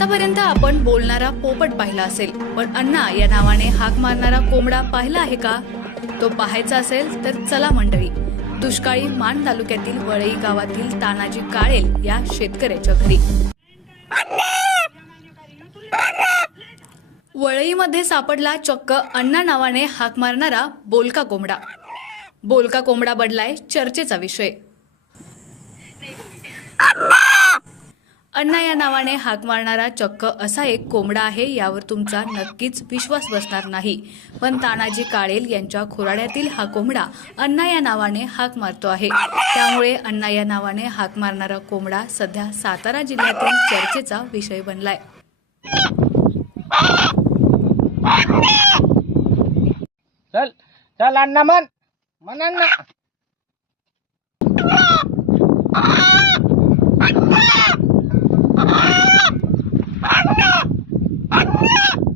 आतापर्यंत आपण बोलणारा पोपट पाहिला असेल पण अण्णा या नावाने हाक मारणारा कोंबडा पाहिला आहे का तो पाहायचा असेल तर चला मंडळी दुष्काळी मान तालुक्यातील वळई गावातील तानाजी काळेल या शेतकऱ्याच्या घरी वळईमध्ये सापडला चक्क अण्णा नावाने हाक मारणारा बोलका कोंबडा बोलका कोंबडा बडलाय चर्चेचा विषय अण्णा या नावाने हाक मारणारा चक्क असा एक कोंबडा आहे यावर तुमचा नक्कीच विश्वास बसणार नाही पण तानाजी काळेल यांच्या खोराड्यातील हा कोंबडा अण्णा या नावाने हाक मारतो आहे त्यामुळे अण्णा या नावाने हाक मारणारा कोंबडा सध्या सातारा जिल्ह्यातील चर्चेचा विषय बनलाय चल चल Yeah!